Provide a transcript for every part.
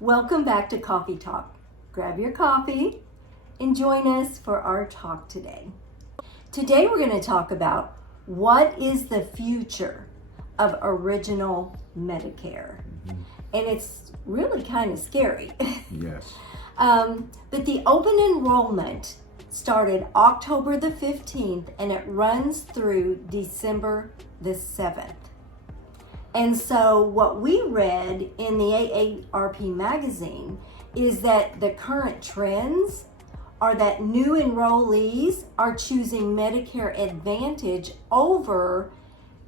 Welcome back to Coffee Talk. Grab your coffee and join us for our talk today. Today we're going to talk about what is the future of original Medicare. And it's really kind of scary. Yes. But the open enrollment started October the 15th and it runs through December the 7th. And so what we read in the AARP magazine is that the current trends are that new enrollees are choosing Medicare Advantage over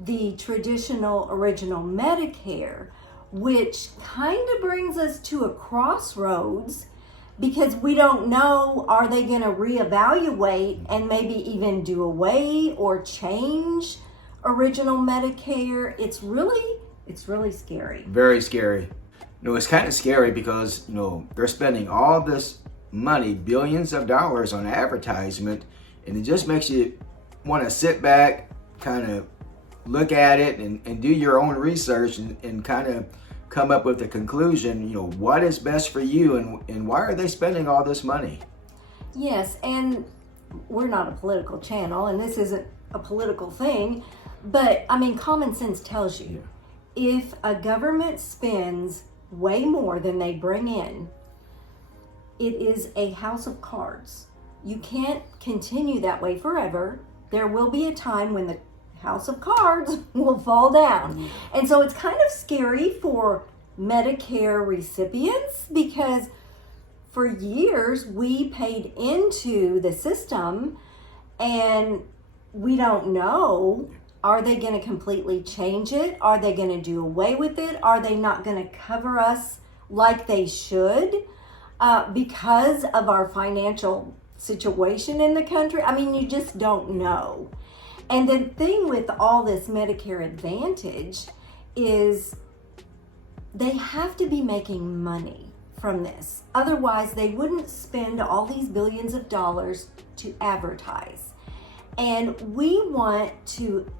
the traditional original Medicare, which kind of brings us to a crossroads because we don't know, are they going to reevaluate and maybe even do away or change original Medicare? It's really scary. Very scary. It's kind of scary because, they're spending all this money, billions of dollars on advertisement, and it just makes you want to sit back, kind of look at it and do your own research and kind of come up with a conclusion, what is best for you and why are they spending all this money? Yes, and we're not a political channel and this isn't a political thing, but common sense tells you if a government spends way more than they bring in, it is a house of cards. You can't continue that way forever. There will be a time when the house of cards will fall down. And so it's kind of scary for Medicare recipients because for years we paid into the system and we don't know, are they going to completely change it? Are they going to do away with it? Are they not going to cover us like they should because of our financial situation in the country? You just don't know. And the thing with all this Medicare Advantage is they have to be making money from this. Otherwise, they wouldn't spend all these billions of dollars to advertise. And we want to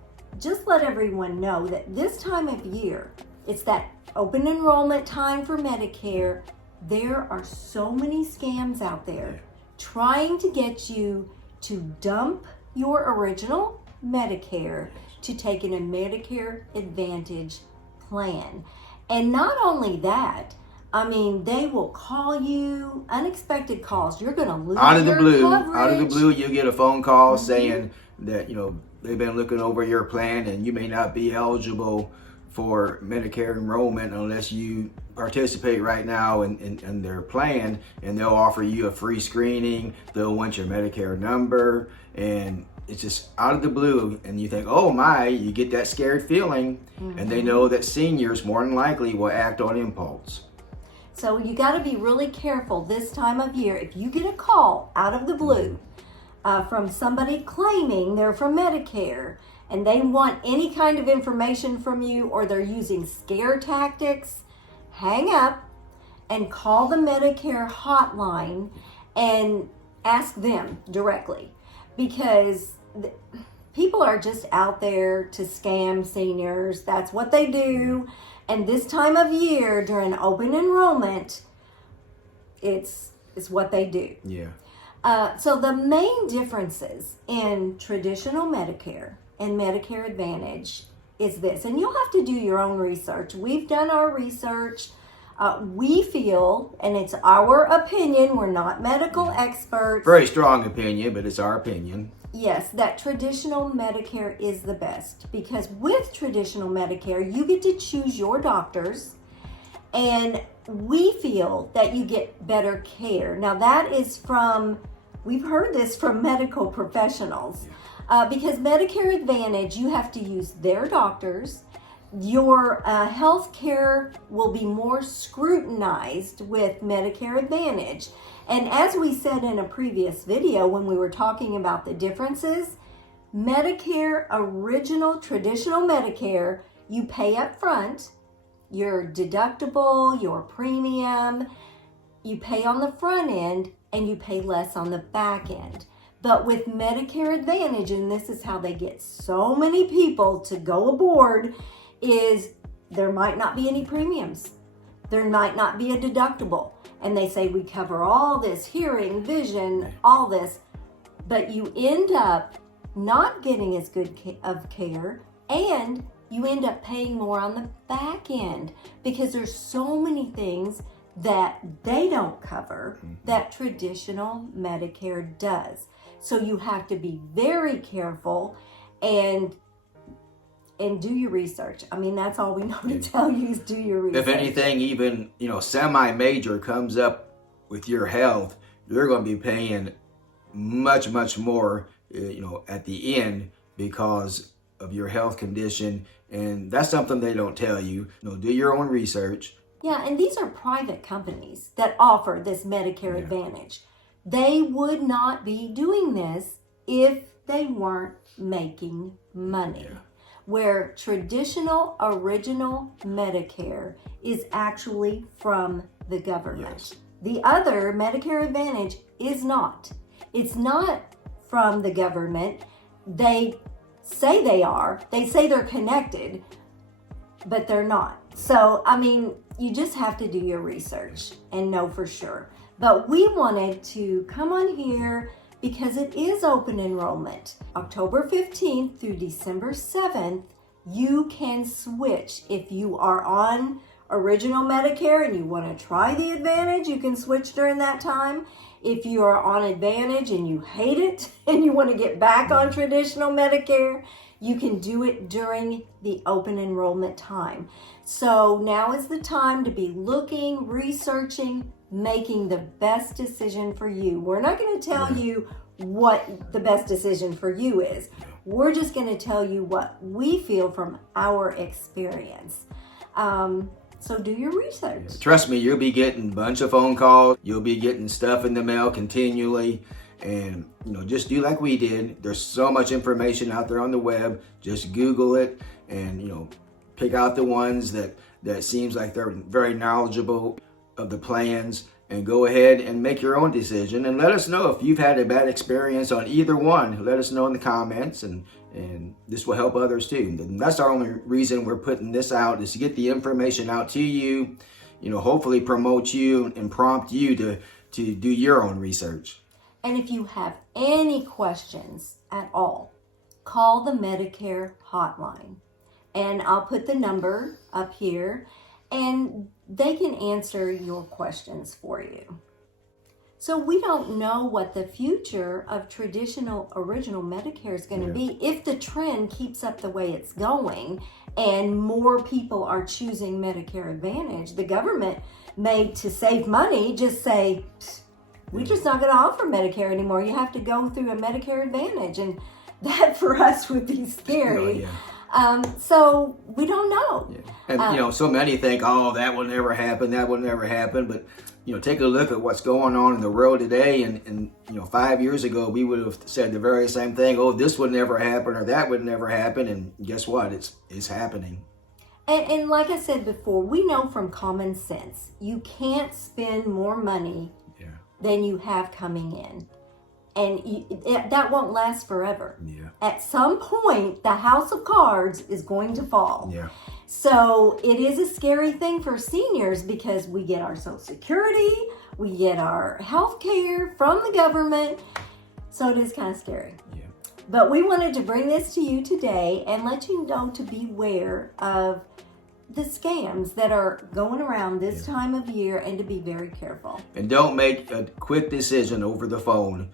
just let everyone know that this time of year, it's that open enrollment time for Medicare. There are so many scams out there trying to get you to dump your original Medicare to take in a Medicare Advantage plan. And not only that, they will call you unexpected calls. You're going to lose out of the coverage. blue, you get a phone call saying that they've been looking over your plan and you may not be eligible for Medicare enrollment unless you participate right now in their plan, and they'll offer you a free screening. They'll want your Medicare number, and it's just out of the blue, and you think, oh my, you get that scared feeling, and they know that seniors more than likely will act on impulse. So you got to be really careful this time of year. If you get a call out of the blue from somebody claiming they're from Medicare and they want any kind of information from you or they're using scare tactics, hang up and call the Medicare hotline and ask them directly, because people are just out there to scam seniors. That's what they do. And this time of year during open enrollment, it's what they do. Yeah. So the main differences in traditional Medicare and Medicare Advantage is this, and you'll have to do your own research. We've done our research. We feel, and it's our opinion, we're not medical experts. Very strong opinion, but it's our opinion. Yes, that traditional Medicare is the best, because with traditional Medicare, you get to choose your doctors, and we feel that you get better care. Now that is we've heard this from medical professionals, because Medicare Advantage, you have to use their doctors. Your health care will be more scrutinized with Medicare Advantage. And as we said in a previous video when we were talking about the differences, Medicare, original traditional Medicare, you pay up front, your deductible, your premium, you pay on the front end and you pay less on the back end. But with Medicare Advantage, and this is how they get so many people to go aboard, is there might not be any premiums. There might not be a deductible. And they say we cover all this, hearing, vision, all this, but you end up not getting as good of care, and you end up paying more on the back end because there's so many things that they don't cover that traditional Medicare does. So you have to be very careful and do your research. I mean, that's all we know to tell you is do your research. If anything, even, semi-major comes up with your health, you're going to be paying much, much more, at the end because of your health condition. And that's something they don't tell you. Do your own research. Yeah, and these are private companies that offer this Medicare Advantage. They would not be doing this if they weren't making money. Yeah. Where traditional original Medicare is actually from the government. Yes. The other Medicare Advantage is not. It's not from the government. They say they are. They say they're connected, but they're not. So, I mean, you just have to do your research and know for sure. But we wanted to come on here because it is open enrollment. October 15th through December 7th, you can switch. If you are on original Medicare and you want to try the Advantage, you can switch during that time. If you are on Advantage and you hate it and you want to get back on traditional Medicare, you can do it during the open enrollment time. So now is the time to be looking, researching, making the best decision for you. We're not going to tell you what the best decision for you is. We're just going to tell you what we feel from our experience. So do your research. Trust me, you'll be getting a bunch of phone calls. You'll be getting stuff in the mail continually. And, just do like we did. There's so much information out there on the web. Just Google it and, pick out the ones that seems like they're very knowledgeable of the plans, and go ahead and make your own decision. And let us know if you've had a bad experience on either one. Let us know in the comments, and this will help others too. And that's our only reason we're putting this out, is to get the information out to you, hopefully promote you and prompt you to do your own research. And if you have any questions at all, call the Medicare hotline. And I'll put the number up here, and they can answer your questions for you. So we don't know what the future of traditional original Medicare is going to be. If the trend keeps up the way it's going and more people are choosing Medicare Advantage, the government may, to save money, just say, we're just not going to offer Medicare anymore. You have to go through a Medicare Advantage. And that for us would be scary. So we don't know. And, so many think, that will never happen. That will never happen. But, take a look at what's going on in the world today. And 5 years ago, we would have said the very same thing. This would never happen, or that would never happen. And guess what? It's happening. And like I said before, we know from common sense, you can't spend more money than you have coming in. And that won't last forever. Yeah. At some point, the house of cards is going to fall. Yeah. So it is a scary thing for seniors because we get our Social Security, we get our health care from the government. So it is kind of scary. Yeah. But we wanted to bring this to you today and let you know to beware of the scams that are going around this time of year, and to be very careful. And don't make a quick decision over the phone.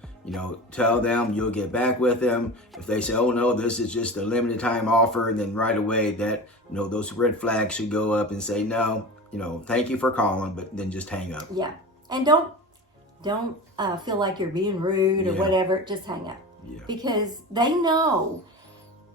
Tell them you'll get back with them. If they say, no, this is just a limited time offer, then right away that, those red flags should go up and say, no, thank you for calling, but then just hang up. Yeah. And don't feel like you're being rude or whatever. Just hang up. Yeah. Because they know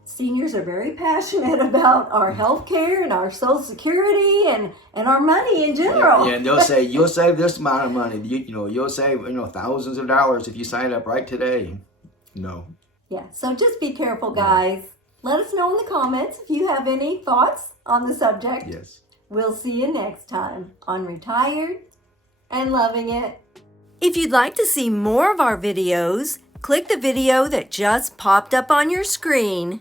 seniors are very passionate about our health care and our Social Security and our money in general. Yeah, and they'll say, you'll save this amount of money. You'll save, thousands of dollars if you sign up right today. No. Yeah, so just be careful, guys. Let us know in the comments if you have any thoughts on the subject. Yes. We'll see you next time on Retired and Loving It. If you'd like to see more of our videos, click the video that just popped up on your screen.